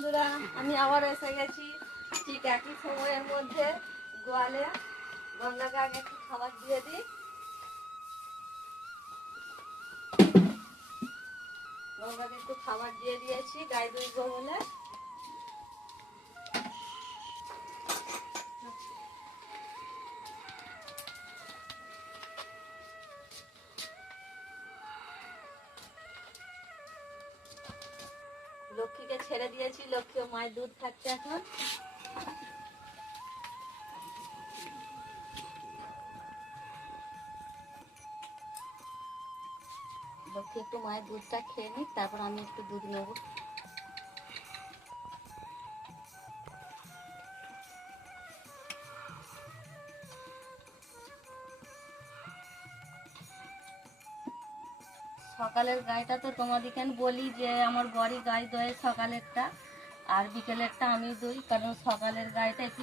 বন্ধুরা, আমি আবার এসে গেছি ঠিক একই সময়ের মধ্যে গোয়ালে। গঙ্গাকে আগে একটু খাবার দিয়ে দিই। গঙ্গাকে একটু খাবার দিয়ে দিয়েছি গাই দুইবো বলে। লক্ষ্মীকে ছেড়ে দিয়েছি, লক্ষ্মী মায়ের দুধ খাচ্ছে এখন। লক্ষ্মী একটু মায়ের দুধটা খেয়ে নিক, তারপর আমি একটু দুধ নেবো। সকালের গাইটা তো তোমাদেরকে বলি যে আমার বড়ি গাই দোয় সকালেরটা, আর বিকেলেরটা আমি দুই। কারণ সকালের গাইটা একটু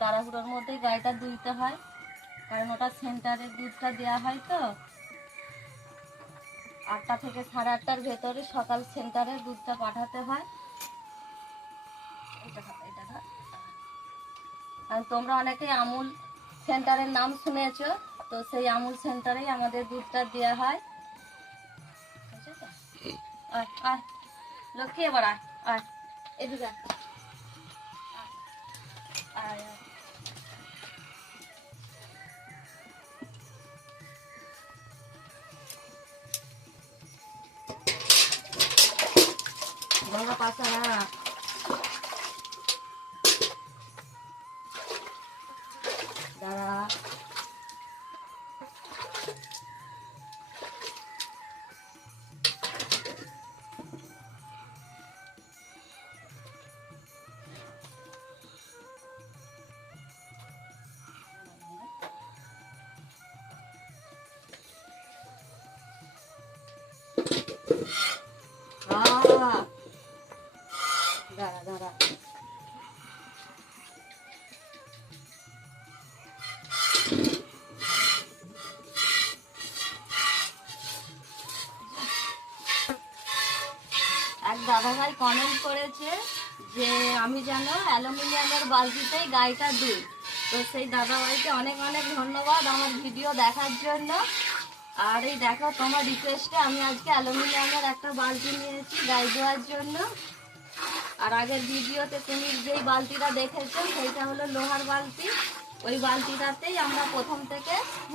তাড়াহুড়োর মধ্যেই গাইটা দুইতে হয়, কারণ ওটা সেন্টারে দুধটা দেওয়া হয় তো। 8টা থেকে 8:30টার ভেতরে সকাল সেন্টারে দুধটা পাঠাতে হয়। আর তোমরা অনেকে আমুল সেন্টারের নাম শুনেছো, তো সেই আমুল সেন্টারেই আমাদের দুধটা দেওয়া হয়। আর লক্ষ্মী এবার আর এদিকে গঙ্গা পাশা দাঁড়া। দাঁড়া দাঁড়া এক দাদাভাই কমেন্ট করেছে যে আমি যেন অ্যালুমিনিয়ামের বালতিতেই গাইটা দুই। তো সেই দাদাভাইকে অনেক অনেক ধন্যবাদ আমার ভিডিও দেখার জন্য। আর এই দেখো, তোমার রিকোয়েস্টে আমি আজকে অ্যালুমিনিয়ামের একটা বালতি নিয়েছি গাই দেওয়ার জন্য। আর আগের ভিডিওতে তুমি যেই বালতিটা দেখেছো সেইটা হলো লোহার বালতি। ওই বালতিটাতেই আমরা প্রথম থেকে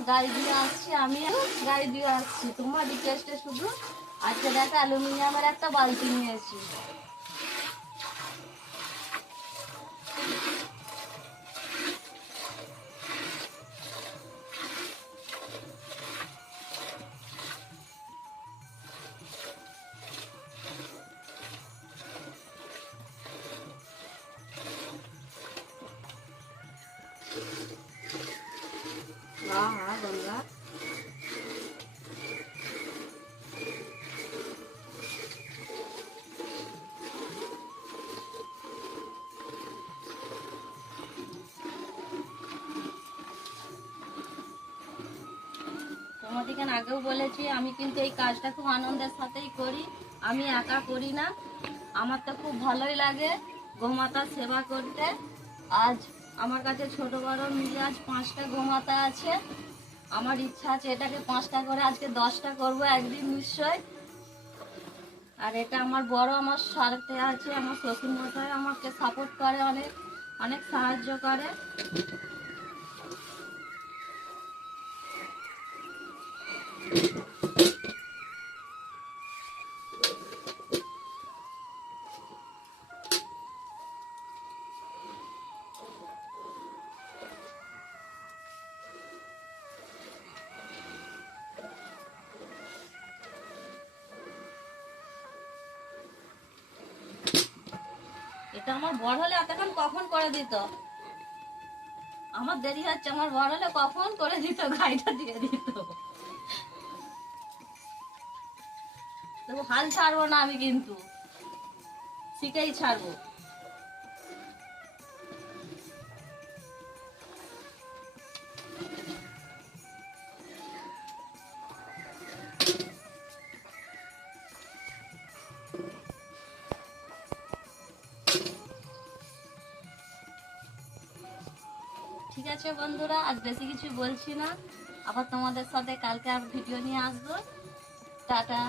গাই দিয়ে আসছি, আমিও গাই দিয়ে আসছি। তোমার রিকোয়েস্টে শুধু আজকে দেখো অ্যালুমিনিয়ামের একটা বালতি নিয়েছি। হ্যাঁ হ্যাঁ গঙ্গা, তোমাদেরকে আগেও বলেছি আমি কিন্তু এই কাজটা খুব আনন্দের সাথেই করি। আমি একা করি না, আমার তো খুব ভালোই লাগে গোমাতার সেবা করতে। আজ আমার কাছে ছোট বড় মিলে আজ 5টা গোমাতা আছে। আমার ইচ্ছা আছে এটাকে 5টা করে আজকে 10টা করবো একদিন নিশ্চয়। আর এটা আমার বড় আমার সাথে আছে, আমার শ্বশুর মশাই আমাকে সাপোর্ট করে, অনেক অনেক সাহায্য করে। এটা আমার বড় হলে এতক্ষণ কখন করে দিত, আমার দেরি হচ্ছে। আমার বড় হলে কখন করে দিত, গাড়িটা দিয়ে দিত। তবু হাল ছাড়বো না আমি, কিন্তু শিখেই ছাড়বো। ঠিক আছে বন্ধুরা, আজ বেশি কিছু বলছি না, আবার তোমাদের সাথে কালকে আর ভিডিও নিয়ে আসবো। টাটা।